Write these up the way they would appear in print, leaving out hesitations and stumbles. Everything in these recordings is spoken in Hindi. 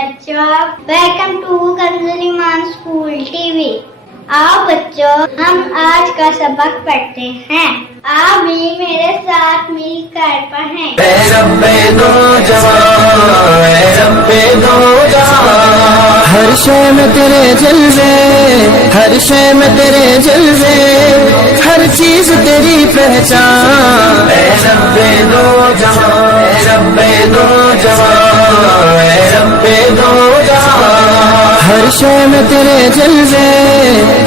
बच्चों, वेलकम टू कंजलीमान स्कूल टीवी। आओ बच्चों, हम आज का सबक पढ़ते हैं। आप भी मेरे साथ मिलकर पढ़ें। हर शय में तेरे जलवे, हर शय में तेरे जलवे, हर चीज तेरी पहचान। रब्बे दो जहां, रब्बे दो जहां, रब्बे दो जहां। हर शय में तेरे जलवे,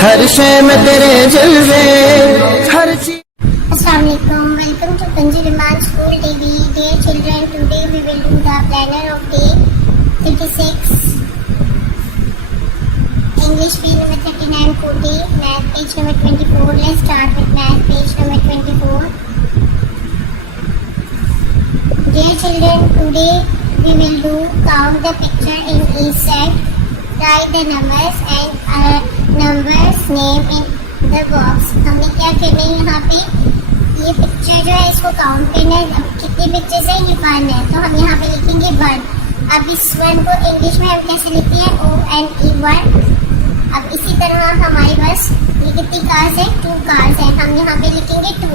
हर शय में तेरे जलवे, हर चीज। Assalamualaikum. Welcome to Kanjiliman School TV. Dear children, today we will do the planner of day 36. English page number 3940, math page number 24. Let's start with math page number 24. Dear children, today we will do count the picture in each set. Write the numbers and numbers name in the box. हमने क्या करना है यहाँ पे? ये पिक्चर जो है इसको काउंट करना है। अब कितने पिक्चर्स है ये 1 है, तो हम यहाँ पे लिखेंगे 1। अब इस 1 को इंग्लिश में हम कैसे लिखते हैं? ONE 1। अब इसी तरह हमारे पास ये कितनी कार्स है? 2 कार्स है। हम यहाँ पे लिखेंगे 2,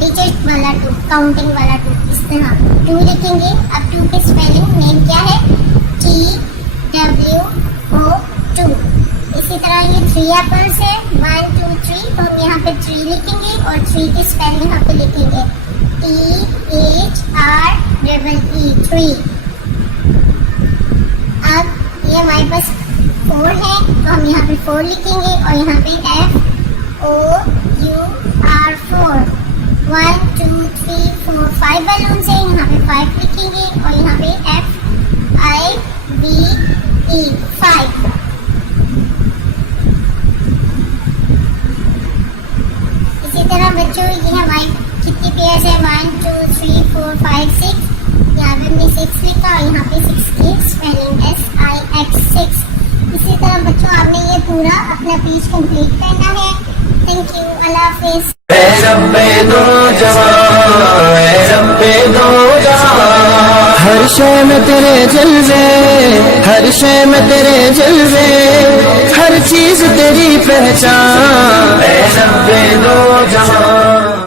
डिजिट वाला 2, काउंटिंग वाला 2। इस तरह 2 लिखेंगे। अब 2 की स्पेलिंग नेम क्या है? TWO2। इसी तरह ये 3 एप्पल्स है, 1 2 3, तो हम यहाँ पे 3 लिखेंगे और 3 की स्पेलिंग यहाँ पे लिखेंगे THREE 3। अब ये हमारे पास 4 है, तो हम यहाँ पे 4 लिखेंगे और यहाँ पे FOUR 4। 1 2 3 4 5 बैलून है, यहाँ पे 5 लिखेंगे और यहाँ पे FIVE 5। इसी तरह बच्चों ये हमारी कितनी पेयर्स है? 1 2 3 4 5 6। यहाँ पे हमने 6 लिखा और यहाँ पे 6 की स्पेलिंग SIX 6। इसी तरह बच्चों आपने ये पूरा अपना पेज कंप्लीट करना है। थैंक यू, अल्लाह हाफिज। हर शय में तेरे जलवे, हर शय में तेरे जलवे, हर चीज तेरी पहचान। रब्बे दो जहां।